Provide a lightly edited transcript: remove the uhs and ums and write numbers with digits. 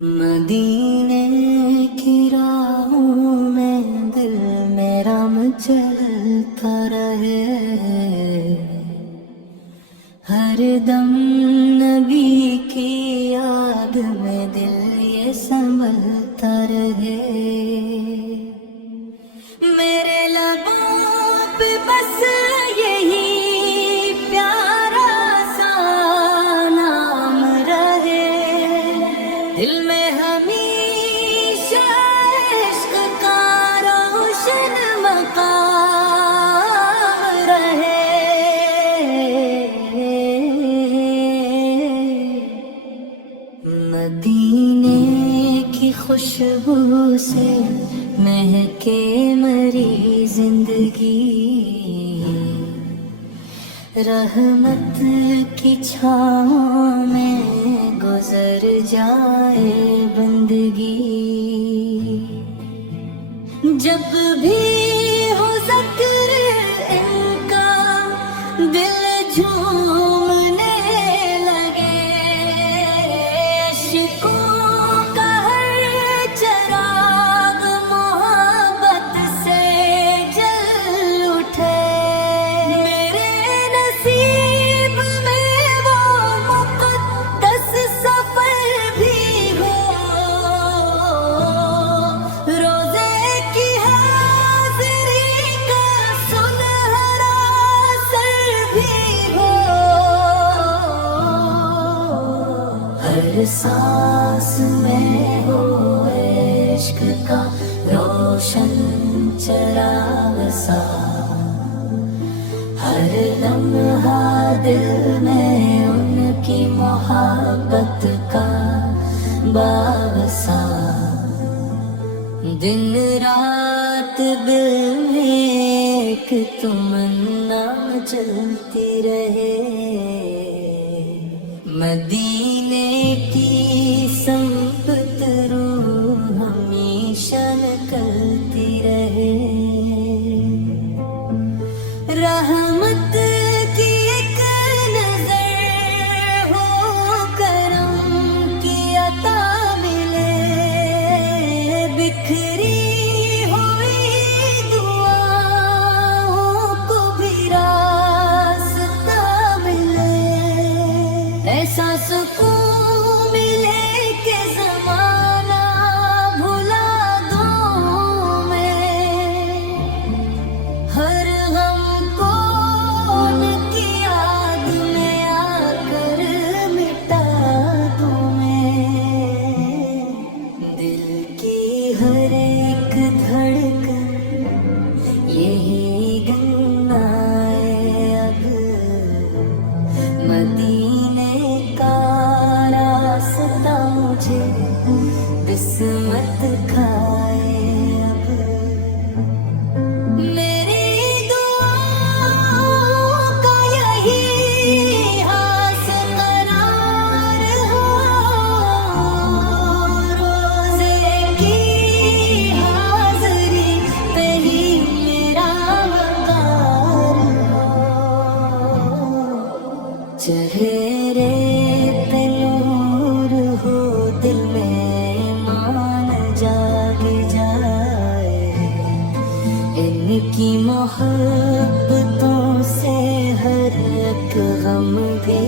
मदीने की राहों में दिल मेरा मचलता रहे, हर दम नबी की याद में दिल ये संभलता रहे। मेरे लबों पे बस यही प्यारा सा नाम रहे, दिल में हमेशा इश्क का रोशन मकाम रहे। मदीने की खुशबू से महके मरी जिंदगी, रहमत की छाँव में गुजर जाए बंदगी। जब भी हो ज़िक्र इनका दिल झूमने लगे, अश्कों का हर चिराग मोहब्बत से जल उठे। मेरे नसीब में वो मुक़द्दस सफ़र भी हो, रोज़े की हाज़िरी का सुनहरा असर भी हो। हर सांस में हो इश्क का रोशन चिराग सा, हर लम्हा दिल में उनकी मोहब्बत का बाग सा। दिन रात दिल में एक तमन्ना चलती रहे, मदीने की संपत रूह हमेशा निकलती रहे। रहमत की एक नजर हो, करम की अता मिले, बिखरी हुई दुआओं को भी रास्ता मिले। ऐसा सुकून मिले कि ज़माना भुला दूं मैं, हर गम को उनकी याद में आकर मिटा दूं मैं। दिल की हर एक धड़कन यही गंगाए अब, मदीने का रास्ता मुझे बिस्मत खाए अब। मेरी दुआओं का यही आस करार हो, रोज़े की हाज़िरी पे ही मेरा वक़ार हो। चेहरे पे नूर हो, दिल में ईमान जाग जाए, इनकी मोहब्बतों से हर एक गम भी